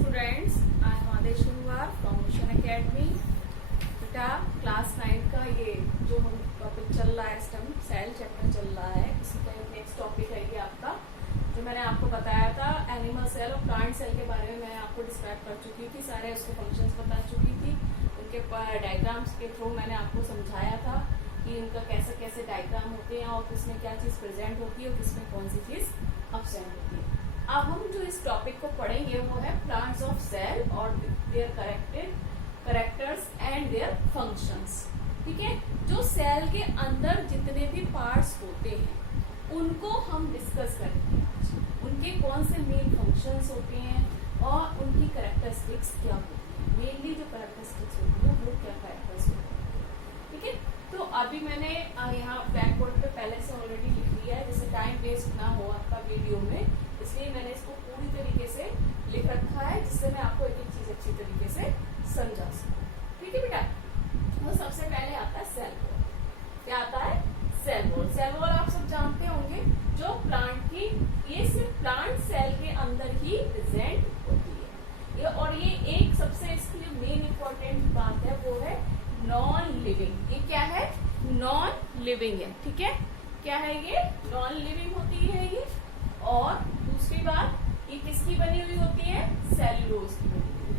Students, I am Aadesh Kumar from Mission Academy. बेटा class 9 का ये जो हम टॉपिक चल रहा है, स्टेम सेल चैप्टर चल रहा है, इसी का नेक्स्ट टॉपिक है ये आपका, जो मैंने आपको बताया था एनिमल सेल और प्लांट सेल के बारे में मैं आपको डिस्क्राइब कर चुकी थी, सारे उसके फंक्शंस बता चुकी थी, उनके डायग्राम्स के थ्रू मैंने आपको समझाया था कि इनका कैसे कैसे डायग्राम होते हैं और किसमें क्या चीज प्रेजेंट होती है और किसमें कौन सी चीज अब्सेंट होती है। अब हम जो इस टॉपिक को पढ़ेंगे वो है प्लांट्स ऑफ सेल और their characters and their functions. ठीक है, जो सेल के अंदर जितने भी पार्ट्स होते हैं उनको हम डिस्कस करेंगे आज, उनके कौन से मेन फंक्शंस होते हैं और उनकी कैरेक्टरिस्टिक्स क्या होती है। मेनली जो कैरेक्टरिस्टिक्स होती है वो क्या कैरेक्टर्स होती है। ठीक है, तो अभी मैंने यहाँ ब्लैक बोर्ड पे पहले से ऑलरेडी लिख लिया है, जैसे टाइम वेस्ट ना हो आपका वीडियो में, इसलिए मैंने इसको पूरी तरीके से लिख रखा है जिससे मैं आपको एक एक चीज अच्छी तरीके से समझा सकूं। ठीक है बेटा, तो सबसे पहले आता है सेल वॉल। क्या आता है? Cell wall. सेल वॉल आप सब जानते होंगे, जो प्लांट की, ये सिर्फ प्लांट सेल के अंदर ही प्रेजेंट होती है ये, और ये एक सबसे इसकी जो मेन इंपॉर्टेंट बात है वो है नॉन लिविंग। ये क्या है? नॉन लिविंग है। ठीक है, क्या है ये? नॉन लिविंग होती है ये। और दूसरी बात, ये किसकी बनी हुई होती है? सेलुलोज की बनी हुई।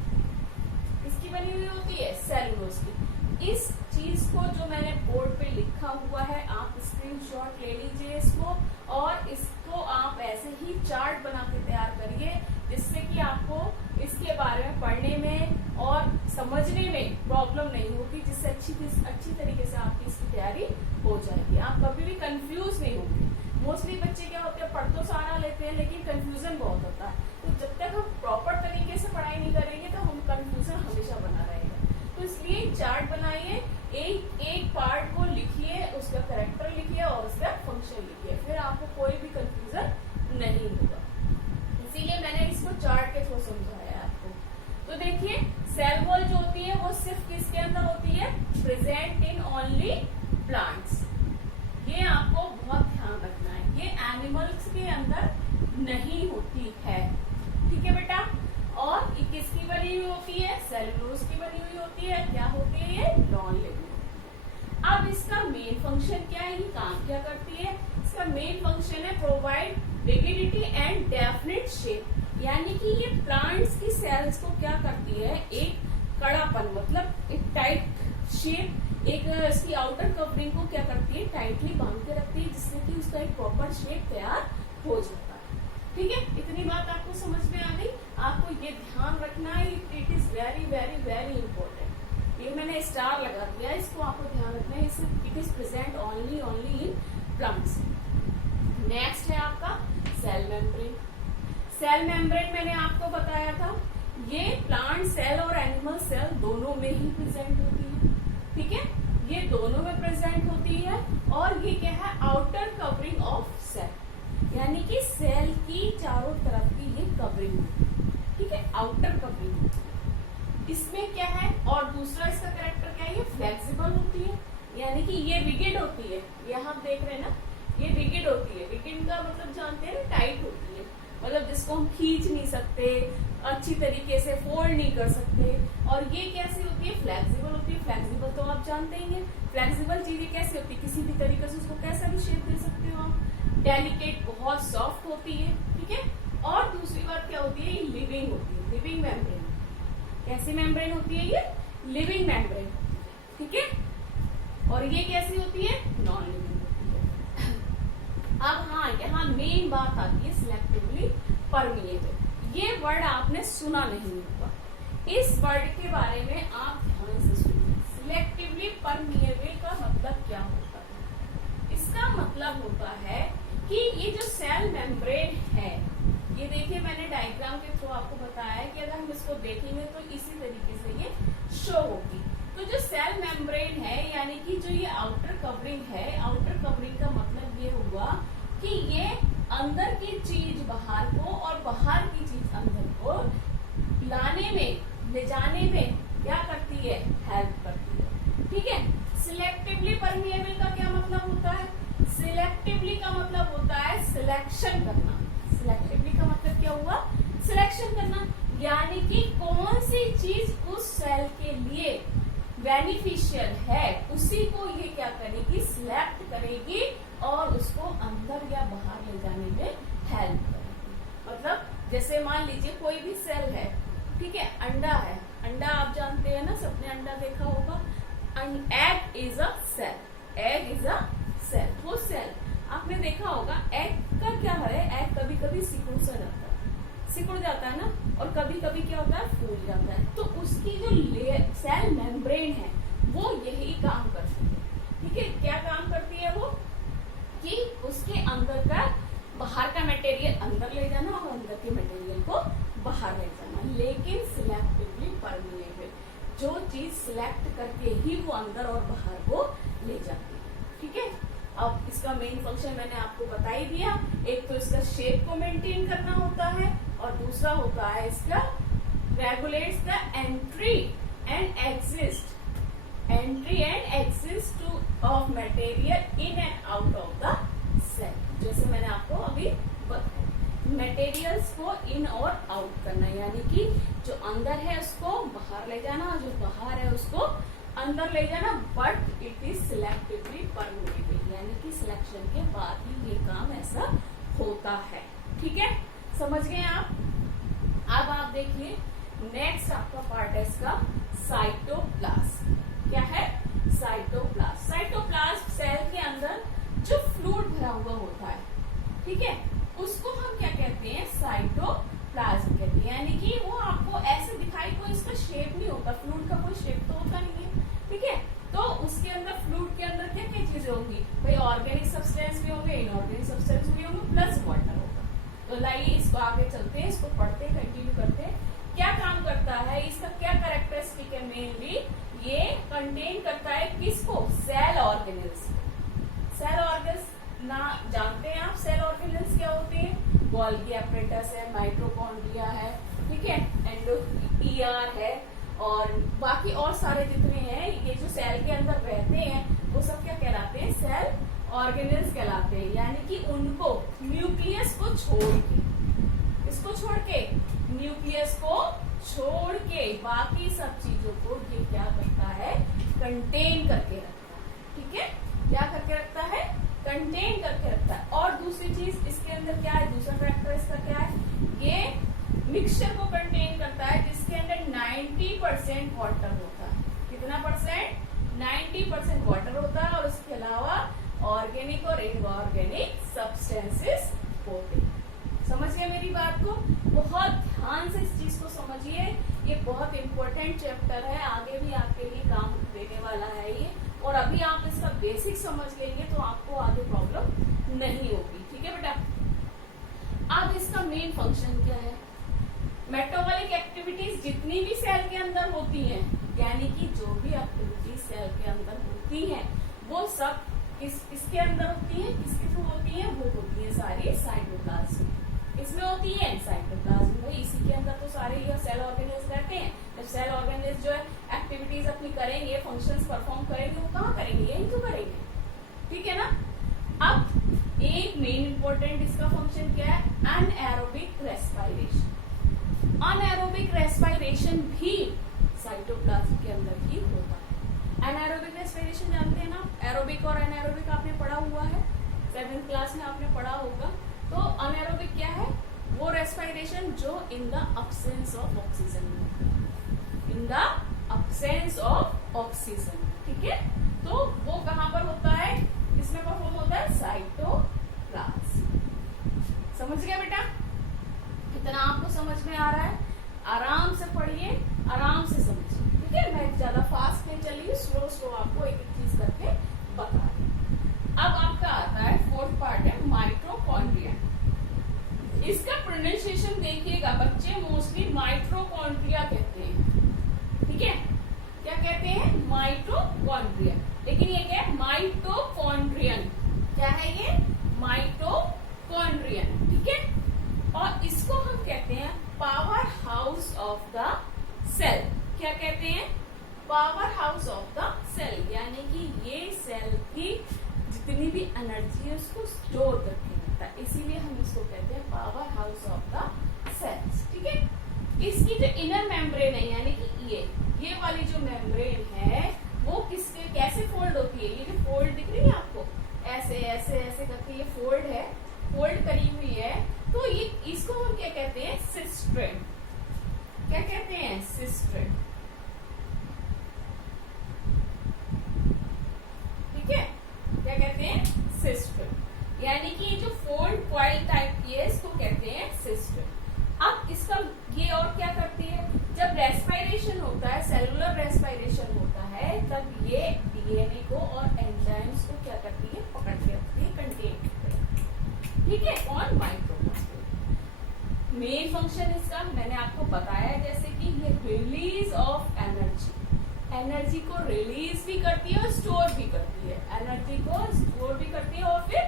किसकी बनी हुई होती है? सेलुलोज की। इस चीज को जो मैंने बोर्ड पे लिखा हुआ है, आप स्क्रीनशॉट ले लीजिए इसको, और इसको आप ऐसे ही चार्ट बना के तैयार करिए, जिससे कि आपको इसके बारे में पढ़ने में और समझने में प्रॉब्लम नहीं होगी, जिससे अच्छी तरीके से आपकी इसकी तैयारी हो जाएगी। आप कभी भी कंफ्यूज नहीं होंगे। मोस्टली बच्चे क्या होते हैं, पढ़ तो सारा लेते हैं लेकिन कंफ्यूजन बहुत होता है, तो जब तक हम प्रॉपर तरीके से पढ़ाई नहीं करेंगे तो हम कंफ्यूजन हमेशा बना रहेगा। तो इसलिए चार्ट बनाइए, एक पार्ट को लिखिए, उसका कैरेक्टर लिखिए और उसका फंक्शन लिखिए, फिर आपको कोई भी कंफ्यूजन नहीं होगा। इसीलिए मैंने इसको चार्ट के थ्रू समझाया है आपको। तो देखिए, सेल वॉल जो होती है वो सिर्फ किसके अंदर होती है? Present in only plants. ये आपको बहुत ध्यान रखना है, ये एनिमल्स के अंदर नहीं होती है। ठीक है बेटा, और ये किसकी बनी हुई होती है? सेलुलोज की बनी हुई होती है। क्या होती है ये? Non living. अब इसका मेन फंक्शन क्या है, ये काम क्या करती है? इसका मेन फंक्शन है provide rigidity and definite shape, यानी कि ये प्लांट्स की सेल्स को क्या करती है? एक कड़ापन, मतलब एक टाइट शेप, एक इसकी आउटर कवरिंग को क्या करती है? टाइटली बांध के रखती है, जिससे कि उसका एक प्रॉपर शेप तैयार हो जाता है। ठीक है, इतनी बात आपको समझ में आ गई। आपको ये ध्यान रखना है, it is very very very important. ये मैंने स्टार लगा दिया, इसको आपको ध्यान रखना है, it is present only in plants. Next है आपका सेल मेम्ब्रेन। सेल मेम्ब्रेन मैंने आपको बताया था, ये प्लांट सेल और एनिमल सेल दोनों में ही प्रेजेंट होती है। ठीक है, ये दोनों में प्रेजेंट होती है, और ये क्या है? आउटर कवरिंग ऑफ सेल, यानी कि सेल की चारों तरफ की ये कवरिंग होती है। ठीक है, आउटर कवरिंग होती है। इसमें क्या है? और दूसरा इसका कैरेक्टर क्या है? ये फ्लेक्सिबल होती है, यानी कि ये रिगिड होती है। ये हम देख रहे हैं ना, ये रिगिड होती है। रिगिड का मतलब जानते हैं ना, टाइट होती है, मतलब जिसको हम खींच नहीं सकते, अच्छी तरीके से फोल्ड नहीं कर सकते। और ये कैसी होती है? फ्लेक्सिबल होती है। फ्लेक्सिबल तो आप जानते ही हैं, फ्लेक्सिबल चीजें कैसी होती है? किसी भी तरीके से उसको कैसा भी शेप दे सकते हो आप। डेलिकेट, बहुत सॉफ्ट होती है। ठीक है, और दूसरी बात क्या होती है? ये लिविंग होती है, लिविंग मेम्ब्रेन। कैसी मेम्ब्रेन होती है ये? Living membrane. ठीक है, और ये कैसी होती है? नॉन लिविंग होती है। अब हाँ, यहाँ मेन बात आती है सिलेक्टिवली परमिएबल। ये वर्ड आपने सुना नहीं होगा, इस वर्ड के बारे में आप ध्यान से सुनिए। सिलेक्टिवली परमिएबल का मतलब क्या होता है? इसका मतलब होता है कि ये जो सेल मेम्ब्रेन है, ये देखिए मैंने डायग्राम के थ्रू आपको बताया है कि अगर हम इसको देखेंगे तो इसी तरीके से ये शो होगी। तो जो सेल मेम्ब्रेन है, यानी कि जो ये आउटर कवरिंग है, आउटर कवरिंग का मतलब ये हुआ कि ये अंदर की चीज बाहर को और बाहर की चीज अंदर को लाने में, ले जाने में क्या करती है? हेल्प करती है। ठीक है, सिलेक्टिवली परमिएबल का क्या मतलब होता है? सिलेक्टिवली का मतलब होता है सिलेक्शन करना। सिलेक्टिवली का मतलब क्या हुआ? सिलेक्शन करना, यानी कि बेनिफिशियल है उसी को ये क्या करेगी, सिलेक्ट करेगी और उसको अंदर या बाहर ले जाने में हेल्प करेगी। मतलब जैसे मान लीजिए कोई भी सेल है, ठीक है, अंडा है, अंडा आप जानते हैं ना, सबने अंडा देखा होगा। Egg is a cell, egg is a cell, वो सेल आपने देखा होगा। एग का क्या है, एग कभी कभी सिकुड़ सा जाता है, सिकुड़ जाता है ना, और कभी कभी क्या होता है, फूल जाता है। तो उसकी जो सेल मेम्ब्रेन है वो यही काम करती है, ठीक है। क्या काम करती है वो, कि उसके अंदर का बाहर का मटेरियल अंदर ले जाना और अंदर के मटेरियल को बाहर ले जाना, लेकिन सिलेक्टिवली परमिएबल, जो चीज सिलेक्ट करके ही वो अंदर और बाहर को ले जाती है, ठीक है। अब इसका मेन फंक्शन मैंने आपको बता ही दिया। एक तो इसका शेप को मेंटेन करना होता है और दूसरा होता है इसका regulates the entry and exist of material in and out of the cell. जैसे मैंने आपको अभी बताया, मटेरियल्स को इन और आउट करना, यानी कि जो अंदर है उसको बाहर ले जाना और जो बाहर है उसको अंदर ले जाना, but it is selectively permeable, यानी कि सिलेक्शन के बाद ही ये काम ऐसा होता है, ठीक है। समझ गए आप। अब आप देखिए नेक्स्ट आपका पार्ट है इसका साइटोप्लाज्म। क्या है, साइटोप्लाज्म। साइटोप्लाज्म सेल के अंदर जो फ्लूइड भरा हुआ होता है, ठीक है, उसको हम क्या कहते हैं, साइटोप्लाज्म कहते हैं। यानी कि वो आपको ऐसे दिखाई, कोई इसका शेप नहीं होता, फ्लूइड का कोई शेप तो होता नहीं है, ठीक है। तो उसके अंदर, फ्लूइड के अंदर क्या क्या चीजें होंगी भाई, ऑर्गेनिक सब्सटेंस भी होंगे, इनऑर्गेनिक सब्सटेंस भी होंगे, प्लस वाटर होगा। तो लाइए इसको आगे चलते हैं, इसको पढ़ते कंटिन्यू करते हैं। क्या काम करता है, इसका क्या कैरेक्टरिस्टिक है, मेनली ये कंटेन करता है किसको, सेल ऑर्गेनेल्स। सेल ऑर्गेन्स ना जानते हैं आप, सेल ऑर्गेनेल्स क्या होते हैं, गोल्गी एपरेटस है, माइटोकॉन्ड्रिया है, ठीक है, एंडोईआर है, और बाकी और सारे जितने हैं ये जो सेल के अंदर रहते हैं वो सब क्या कहलाते हैं, सेल ऑर्गेनेल्स कहलाते हैं। यानी कि उनको न्यूक्लियस को छोड़ के, इसको छोड़ के, न्यूक्लियस को छोड़ के बाकी सब चीजों को ये क्या करता है, कंटेन करके रखता है, ठीक है। क्या करके रखता है, कंटेन करके रखता है। और दूसरी चीज इसके अंदर क्या है, दूसरा फैक्टर इसका क्या है, ये मिक्सचर को कंटेन करता है जिसके अंदर 90% वाटर होता है। कितना परसेंट, 90% वाटर होता है, और उसके अलावा ऑर्गेनिक और इनऑर्गेनिक सब्सटेंसेस होते हैं। समझ गए मेरी बात को, बहुत ध्यान से इस चीज को समझिए, ये बहुत इंपॉर्टेंट चैप्टर है, आगे भी आपके लिए काम देने वाला है ये। और अभी आप इसका बेसिक समझ लेंगे तो आपको आगे प्रॉब्लम नहीं होगी, ठीक है बेटा। अब इसका मेन फंक्शन क्या है, मेटाबॉलिक एक्टिविटीज जितनी भी सेल के अंदर होती हैं, यानी कि जो भी एक्टिविटीज सेल के अंदर होती हैं वो सब किसके अंदर होती है, किसके थ्रू होती है, वो होती है सारी साइटोप्लाज्म। इसमें होती है साइटोप्लाज्म, भाई इसी के अंदर तो सारे ये सेल ऑर्गेनेल्स रहते हैं। जब सेल ऑर्गेनेल्स जो है एक्टिविटीज अपनी करेंगे, फंक्शंस परफॉर्म करेंगे, वो कहाँ करेंगे, यही तो करेंगे, ठीक है ना। अब एक मेन इंपॉर्टेंट इसका फंक्शन क्या है, अनएरोबिक रेस्पिरेशन। अनएरोबिक रेस्पिरेशन भी साइटोप्लाज्म के अंदर ही होता है। अनएरोबिक रेस्पिरेशन जानते हैं ना, एरोबिक और अनएरोबिक आपने पढ़ा हुआ है, 7th क्लास में आपने पढ़ा होगा। तो अनएरोबिक क्या है, वो रेस्पिरेशन जो in the absence of oxygen में होता है, in the absence of oxygen, ठीक है। तो वो कहां पर होता है, किसमें परफॉर्म होता है, साइटोप्लाज्म। समझ गया बेटा, कितना आपको समझ में आ रहा है, आराम से पढ़िए, आराम से समझिए, ठीक है। मैं ज्यादा फास्ट नहीं चलिए, स्लो स्लो आपको एक एक चीज करके बता रही। अब आपका आता है 4th पार्ट है माइटोकॉन्ड्रिया। इसका प्रोनाउंसिएशन देखिएगा बच्चे, मोस्टली माइटोकॉन्ड्रिया कहते हैं, ठीक है। क्या कहते हैं, माइटोकॉन्ड्रिया, लेकिन ये क्या है, माइटोकॉन्ड्रियन। क्या है ये, माइटोकॉन्ड्रियन, ठीक है। और इसको हम कहते हैं power house of the cell. क्या कहते हैं, power house of the cell, यानी कि ये सेल की जितनी भी एनर्जी है उसको स्टोर करके रखता है, इसीलिए हम इसको कहते हैं power house of the cells, ठीक है। इसकी जो इनर मेम्ब्रेन है, यानी कि ये वाली जो मेम्ब्रेन है वो किसके कैसे फोल्ड होती है, ये जो फोल्ड दिख रही है आपको, ऐसे ऐसे ऐसे करके ये फोल्ड है, फोल्ड करी हुई है, तो ये इसको हम क्या कहते हैं, सिस्ट्रेट। क्या कहते हैं, सिस्ट्रेट। ठीक है, क्या कहते हैं, सिस्ट्रेट। यानी कि जो फोल्ड कॉइल टाइप की है इसको कहते हैं सिस्ट्रेट। अब इसका ये और क्या करती है, जब रेस्पिरेशन होता है, सेलुलर रेस्पिरेशन होता है, तब ये डीएनए को और एंजाइम्स को क्या करती है, पकड़ के रखती है, कंटेन करती है। ठीक है, और माइक्रोप्लाज्म मेन फंक्शन इसका मैंने आपको बताया, जैसे कि ये रिलीज ऑफ एनर्जी, एनर्जी को रिलीज भी करती है और स्टोर भी करती है, एनर्जी को स्टोर भी करती है और फिर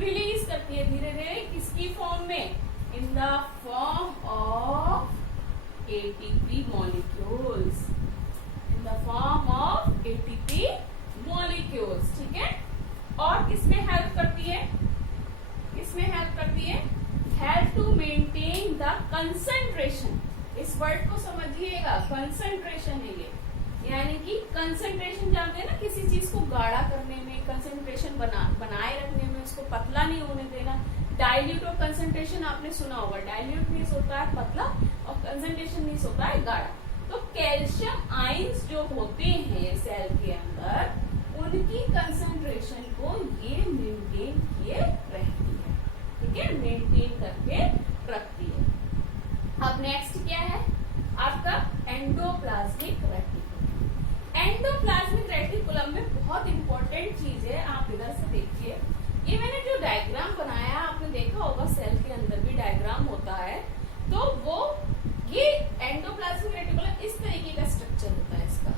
रिलीज करती है धीरे धीरे, किसकी फॉर्म में, in the form of ATP molecules, in the form of ATP molecules। ठीक है, और किसमें हेल्प करती है, किसमें हेल्प करती है, help to maintain the concentration. इस वर्ड को समझिएगा, कंसंट्रेशन है ये, यानी कि कंसंट्रेशन जानते हैं ना, किसी चीज को गाढ़ा करने में, कंसंट्रेशन बनाए रखने में, उसको पतला नहीं होने देना। डाइल्यूट और कंसंट्रेशन आपने सुना होगा, डाइल्यूट मीन्स होता है पतला और कंसंट्रेशन मीन्स होता है गाढ़ा। तो कैल्शियम आयंस जो होते हैं सेल के अंदर, उनकी कंसंट्रेशन को ये मेंटेन किए रहती है। ठीक है, मेंटेन करके रखती है। अब नेक्स्ट क्या है आपका, एंडोप्लाज्मिक रेटिकुलम। एंडोप्लाज्मिक रेटिकुलम में बहुत इंपॉर्टेंट चीज है, आप इधर से देखिए, ये मैंने जो डायग्राम बनाया आपने देखा होगा, सेल के अंदर भी डायग्राम होता है, तो वो ये एंडोप्लाज्मिक रेटिकुलम इस तरीके का स्ट्रक्चर होता है इसका।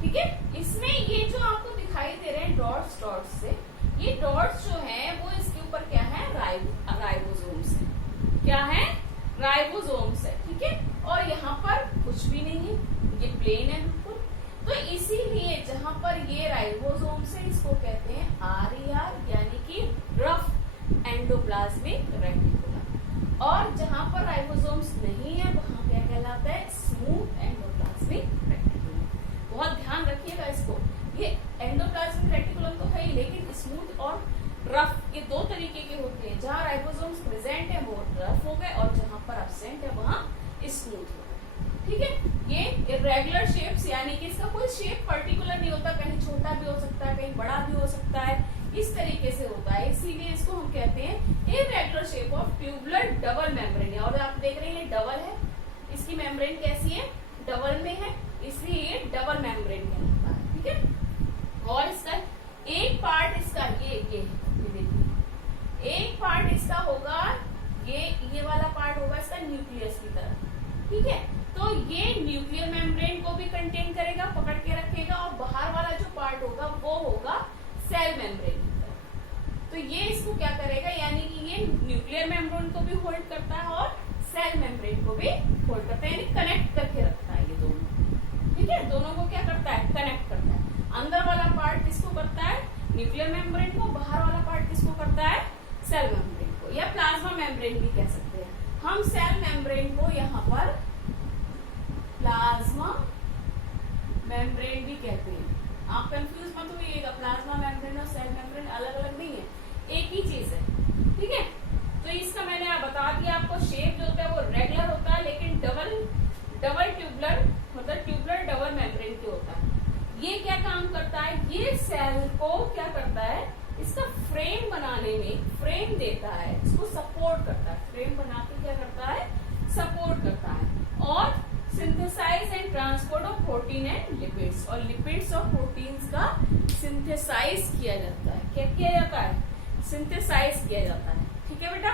ठीक है, इसमें ये जो आपको दिखाई दे रहे हैं डॉट्स डॉट्स से, ये डॉट्स जो है वो इसके ऊपर क्या है, राइबोसोम्स है। क्या है, राइबोसोम्स है। ठीक है, और यहाँ पर कुछ भी नहीं है, ये प्लेन है बिल्कुल। तो इसीलिए जहां पर ये राइबोसोम्स है इसको कहते हैं आरईआर, यानी कि रफ एंडोप्लाज्मिक रेटिकुलम, और जहां पर राइबोसोम्स नहीं है वहां क्या कहलाता है, स्मूथ एंडोप्लाज्मिक रेटिकुलम। बहुत ध्यान रखिएगा इसको, ये एंडोप्लाज्मिक रेटिकुलम तो है ही, लेकिन स्मूथ और रफ ये दो तरीके के होते हैं। जहां राइबोसोम्स प्रेजेंट है वो रफ हो गए, और जहां पर एब्सेंट है वहां स्मूथ हो गए। ठीक है, ये इरेगुलर शेप्स, यानी कि इसका कोई शेप पर्टिकुलर नहीं होता, कहीं छोटा भी हो सकता है, कहीं बड़ा भी हो सकता है, इस तरीके से होता है, इसीलिए इसको हम कहते हैं irregular shape of tubular double membrane. और आप देख रहे हैं ये डबल है, इसकी मेम्ब्रेन कैसी है, डबल में है, इसलिए ये डबल मेम्ब्रेन कहलाता है। ठीक है, और इसका एक पार्ट इसका ये देखिए, एक पार्ट इसका होगा ये वाला पार्ट होगा इसका न्यूक्लियस की तरह। ठीक है, तो ये न्यूक्लियर मेम्ब्रेन को भी कंटेन करेगा, पकड़ के रखेगा, और बाहर वाला जो पार्ट होगा वो होगा सेल मेम्ब्रेन की तरह। तो ये इसको क्या करेगा, यानी कि ये न्यूक्लियर मेम्ब्रेन को भी होल्ड करता है और सेल मेम्ब्रेन को भी होल्ड करता है, यानी कनेक्ट करके रखता है ये दोनों। ठीक है, दोनों को क्या करता है, कनेक्ट करता है। अंदर वाला पार्ट किसको करता है, न्यूक्लियर मेम्ब्रेन को, बाहर वाला पार्ट किसको करता है, सेल मेम्ब्रेन को, या प्लाज्मा मेम्ब्रेन भी कह सकते हैं हम। सेल मेम्ब्रेन को यहाँ पर प्लाज्मा मेम्ब्रेन भी कहते हैं। आप कंफ्यूज मत होइएगा, प्लाज्मा मेम्ब्रेन और सेल मेम्ब्रेन अलग अलग नहीं है, एक ही चीज है। ठीक है, तो इसका मैंने बता दिया आपको, शेप जो होता है वो रेगुलर होता है, लेकिन डबल ट्यूबुलर मतलब ट्यूबुलर डबल मेम्ब्रेन के होता है। ये क्या काम करता है, ये सेल को क्या करता है, इसका फ्रेम बनाने में फ्रेम देता है, इसको सपोर्ट करता है, फ्रेम बना के क्या करता है, सपोर्ट करता है, और synthesize and transport of protein and lipids, और लिपिड्स और प्रोटीन्स का सिंथेसाइज किया जाता है। क्या किया जाता है, सिंथेसाइज किया जाता है। ठीक है बेटा,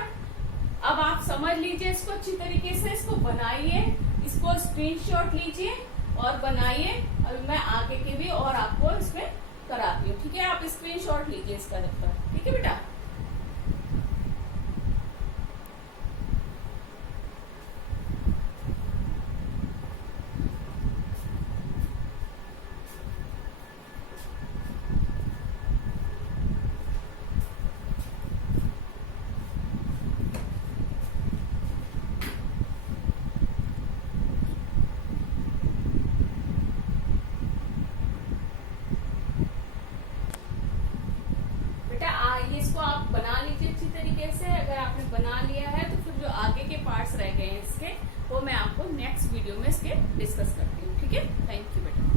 अब आप समझ लीजिए इसको अच्छी तरीके से, इसको बनाइए, इसको स्क्रीनशॉट लीजिए और बनाइए। अब मैं आगे के भी और आपको इसमें कराती हूँ। ठीक है, आप स्क्रीनशॉट लीजिए इसका लगता। ठीक है बेटा, बना लिया है, तो फिर जो आगे के पार्ट्स रह गए हैं इसके, वो मैं आपको नेक्स्ट वीडियो में इसके डिस्कस करती हूँ। ठीक है, थैंक यू बेटा।